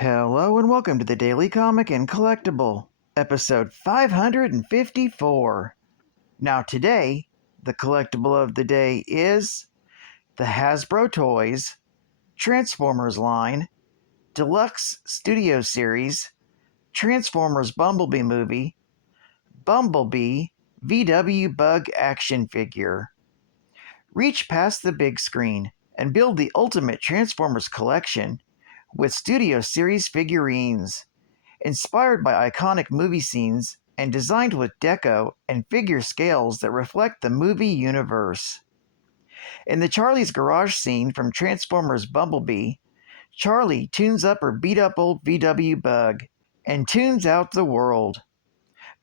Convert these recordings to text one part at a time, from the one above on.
Hello and welcome to the Daily Comic and Collectible, episode 554. Now today, the collectible of the day is the Hasbro Toys Transformers line, Deluxe Studio Series, Transformers Bumblebee movie, Bumblebee VW Bug action figure. Reach past the big screen and build the ultimate Transformers collection with Studio Series figurines, inspired by iconic movie scenes and designed with deco and figure scales that reflect the movie universe. In the Charlie's Garage scene from Transformers Bumblebee, Charlie tunes up her beat-up old VW Bug and tunes out the world.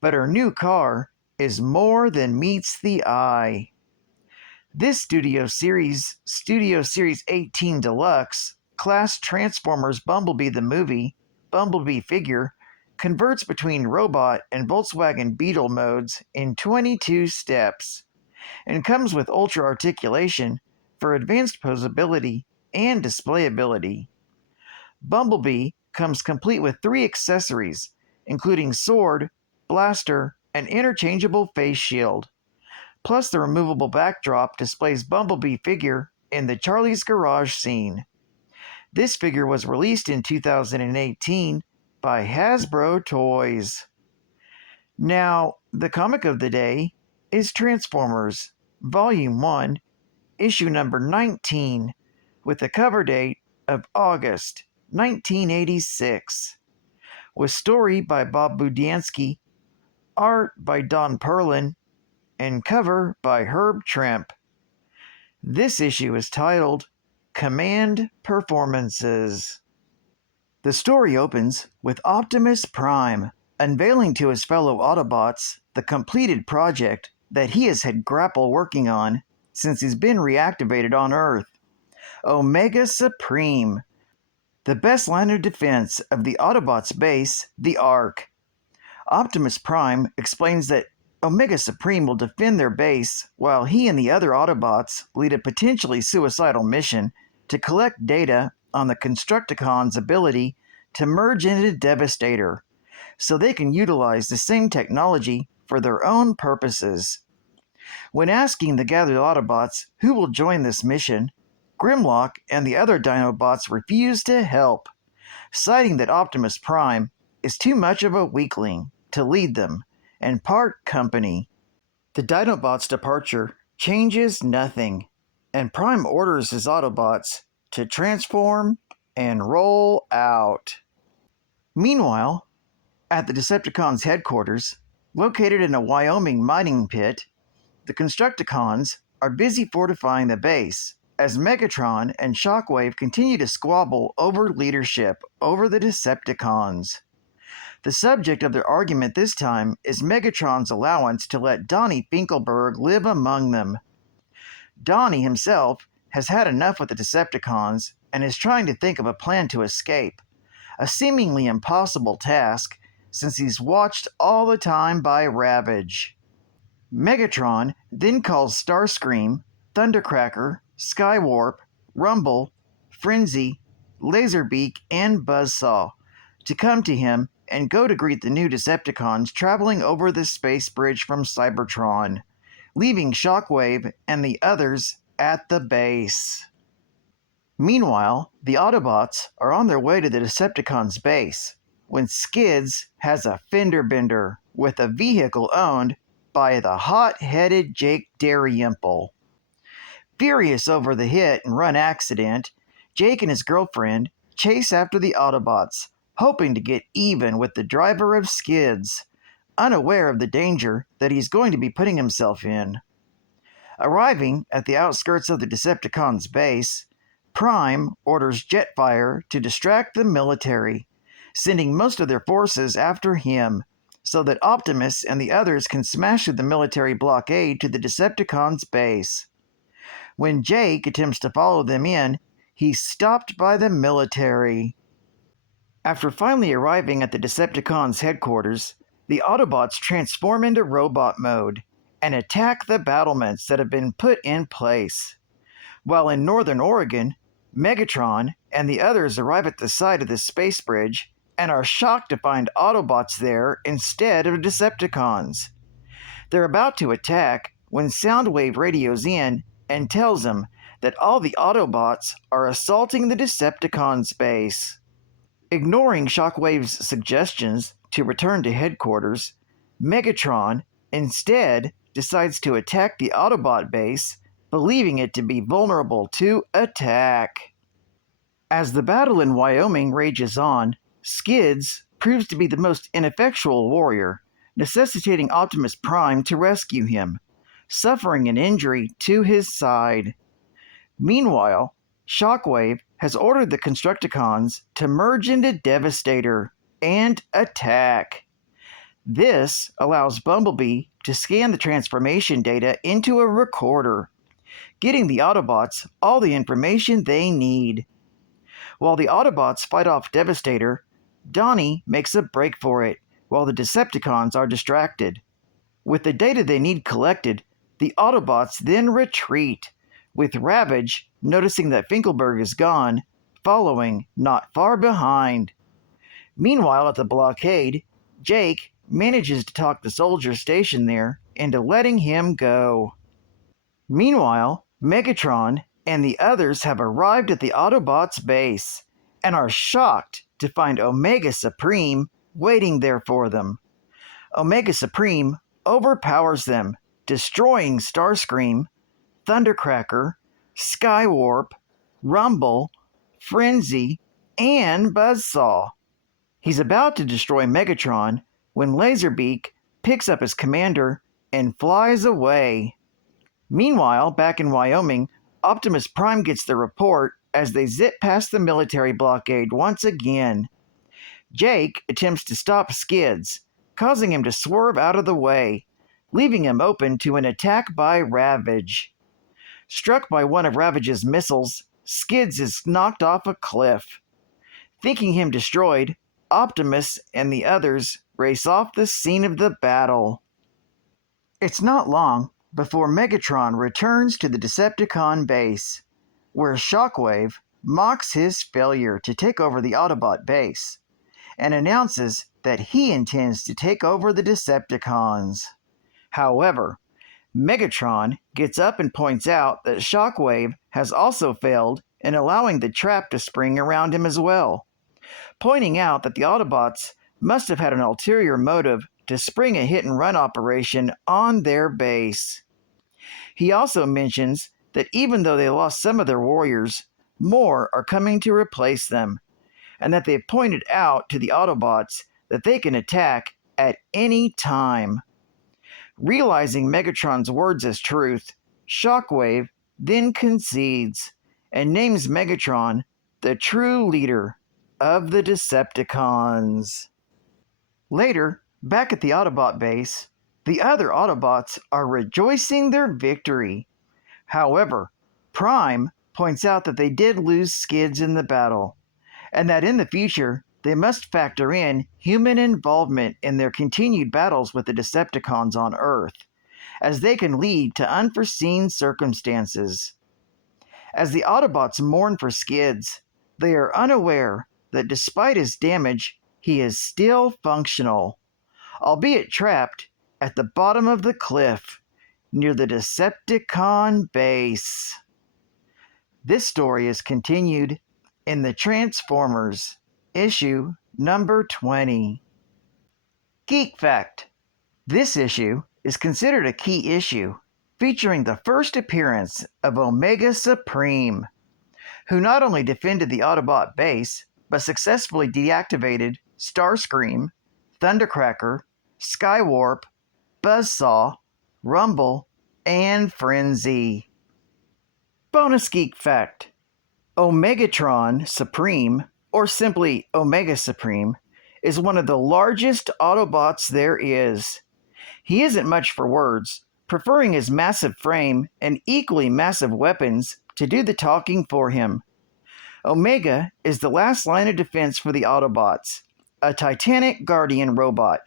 But her new car is more than meets the eye. This Studio Series 18 Deluxe Class Transformers Bumblebee the movie, Bumblebee figure, converts between robot and Volkswagen Beetle modes in 22 steps, and comes with ultra articulation for advanced posability and displayability. Bumblebee comes complete with 3 accessories, including sword, blaster, and interchangeable face shield. Plus, the removable backdrop displays Bumblebee figure in the Charlie's Garage scene. This figure was released in 2018 by Hasbro Toys. Now, the comic of the day is Transformers, Volume 1, Issue number 19, with the cover date of August 1986, with story by Bob Budiansky, art by Don Perlin, and cover by Herb Trimpe. This issue is titled Command Performances. The story opens with Optimus Prime unveiling to his fellow Autobots the completed project that he has had Grapple working on since he's been reactivated on Earth. Omega Supreme, the best line of defense of the Autobots' base, the Ark. Optimus Prime explains that Omega Supreme will defend their base while he and the other Autobots lead a potentially suicidal mission to collect data on the Constructicons' ability to merge into Devastator, so they can utilize the same technology for their own purposes. When asking the gathered Autobots who will join this mission, Grimlock and the other Dinobots refuse to help, citing that Optimus Prime is too much of a weakling to lead them and part company. The Dinobots' departure changes nothing, and Prime orders his Autobots to transform and roll out. Meanwhile, at the Decepticons' headquarters, located in a Wyoming mining pit, the Constructicons are busy fortifying the base as Megatron and Shockwave continue to squabble over leadership over the Decepticons. The subject of their argument this time is Megatron's allowance to let Donnie Finkelberg live among them. Donnie himself has had enough with the Decepticons and is trying to think of a plan to escape, a seemingly impossible task since he's watched all the time by Ravage. Megatron then calls Starscream, Thundercracker, Skywarp, Rumble, Frenzy, Laserbeak, and Buzzsaw to come to him and go to greet the new Decepticons traveling over the space bridge from Cybertron, leaving Shockwave and the others at the base. Meanwhile, the Autobots are on their way to the Decepticons' base when Skids has a fender bender with a vehicle owned by the hot-headed Jake Dalrymple. Furious over the hit and run accident, Jake and his girlfriend chase after the Autobots, hoping to get even with the driver of Skids, unaware of the danger that he's going to be putting himself in. Arriving at the outskirts of the Decepticons' base, Prime orders Jetfire to distract the military, sending most of their forces after him, so that Optimus and the others can smash through the military blockade to the Decepticons' base. When Jake attempts to follow them in, he's stopped by the military. After finally arriving at the Decepticons' headquarters, the Autobots transform into robot mode and attack the battlements that have been put in place. While in northern Oregon, Megatron and the others arrive at the side of the space bridge and are shocked to find Autobots there instead of Decepticons. They're about to attack when Soundwave radios in and tells them that all the Autobots are assaulting the Decepticons' base. Ignoring Shockwave's suggestions to return to headquarters, Megatron instead decides to attack the Autobot base, believing it to be vulnerable to attack. As the battle in Wyoming rages on, Skids proves to be the most ineffectual warrior, necessitating Optimus Prime to rescue him, suffering an injury to his side. Meanwhile, Shockwave has ordered the Constructicons to merge into Devastator and attack. This allows Bumblebee to scan the transformation data into a recorder, getting the Autobots all the information they need. While the Autobots fight off Devastator, Donnie makes a break for it while the Decepticons are distracted. With the data they need collected, the Autobots then retreat, with Ravage noticing that Finkelberg is gone, following not far behind. Meanwhile, at the blockade, Jake manages to talk the soldiers stationed there into letting him go. Meanwhile, Megatron and the others have arrived at the Autobots' base and are shocked to find Omega Supreme waiting there for them. Omega Supreme overpowers them, destroying Starscream, Thundercracker, Skywarp, Rumble, Frenzy, and Buzzsaw. He's about to destroy Megatron when Laserbeak picks up his commander and flies away. Meanwhile, back in Wyoming, Optimus Prime gets the report as they zip past the military blockade once again. Jake attempts to stop Skids, causing him to swerve out of the way, leaving him open to an attack by Ravage. Struck by one of Ravage's missiles, Skids is knocked off a cliff. Thinking him destroyed, Optimus and the others race off the scene of the battle. It's not long before Megatron returns to the Decepticon base, where Shockwave mocks his failure to take over the Autobot base, and announces that he intends to take over the Decepticons. However, Megatron gets up and points out that Shockwave has also failed in allowing the trap to spring around him as well, pointing out that the Autobots must have had an ulterior motive to spring a hit-and-run operation on their base. He also mentions that even though they lost some of their warriors, more are coming to replace them, and that they've pointed out to the Autobots that they can attack at any time. Realizing Megatron's words as truth, Shockwave then concedes and names Megatron the true leader of the Decepticons. Later, back at the Autobot base, the other Autobots are rejoicing their victory. However, Prime points out that they did lose Skids in the battle, and that in the future they must factor in human involvement in their continued battles with the Decepticons on Earth, as they can lead to unforeseen circumstances. As the Autobots mourn for Skids, they are unaware that despite his damage, he is still functional, albeit trapped at the bottom of the cliff near the Decepticon base. This story is continued in the Transformers, issue number 20. Geek Fact. This issue is considered a key issue, featuring the first appearance of Omega Supreme, who not only defended the Autobot base, but successfully deactivated Starscream, Thundercracker, Skywarp, Buzzsaw, Rumble, and Frenzy. Bonus Geek Fact. Omegatron Supreme, or simply Omega Supreme, is one of the largest Autobots there is. He isn't much for words, preferring his massive frame and equally massive weapons to do the talking for him. Omega is the last line of defense for the Autobots, a titanic guardian robot,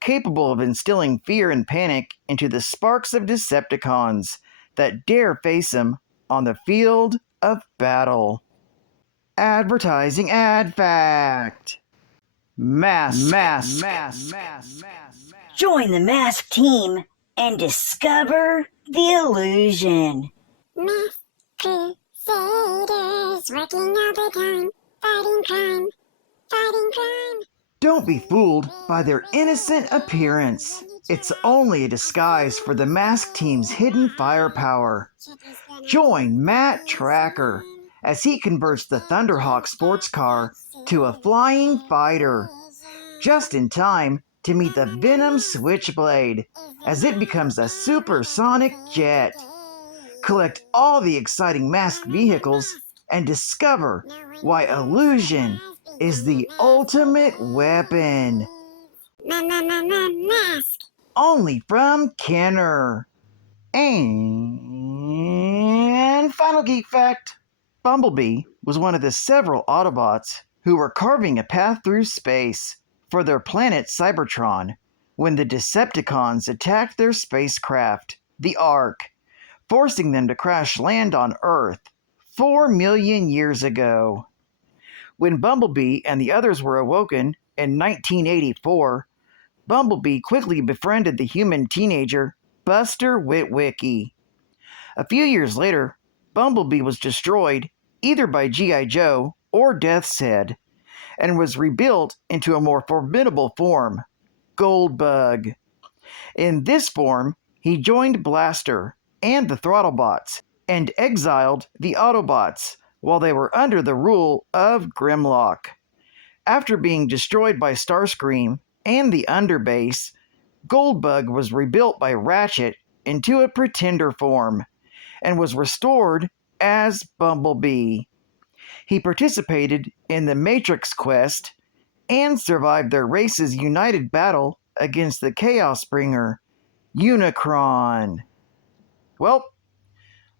capable of instilling fear and panic into the sparks of Decepticons that dare face him on the field of battle. Advertising ad fact. Mask. Join the mask team and discover the illusion. Mask crusaders working all the time, fighting crime. Don't be fooled by their innocent appearance. It's only a disguise for the mask team's hidden firepower. Join Matt Tracker as he converts the Thunderhawk sports car to a flying fighter, just in time to meet the Venom Switchblade as it becomes a supersonic jet. Collect all the exciting masked vehicles and discover why illusion is the ultimate weapon. Mask. Only from Kenner. And final geek fact. Bumblebee was one of the several Autobots who were carving a path through space for their planet Cybertron when the Decepticons attacked their spacecraft, the Ark, forcing them to crash land on Earth 4 million years ago. When Bumblebee and the others were awoken in 1984, Bumblebee quickly befriended the human teenager Buster Witwicky. A few years later, Bumblebee was destroyed either by G.I. Joe or Death's Head and was rebuilt into a more formidable form, Goldbug. In this form, he joined Blaster and the Throttlebots and exiled the Autobots while they were under the rule of Grimlock. After being destroyed by Starscream and the Underbase, Goldbug was rebuilt by Ratchet into a pretender form and was restored as Bumblebee. He participated in the Matrix Quest and survived their race's united battle against the Chaos Bringer, Unicron. Well,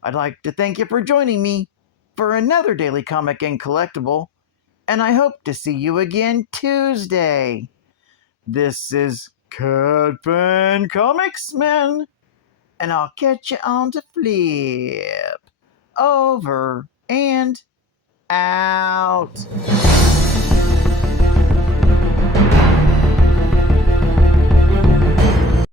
I'd like to thank you for joining me for another Daily Comic and Collectible, and I hope to see you again Tuesday. This is Catfan Comics Man, and I'll catch you on the flip. Over and out.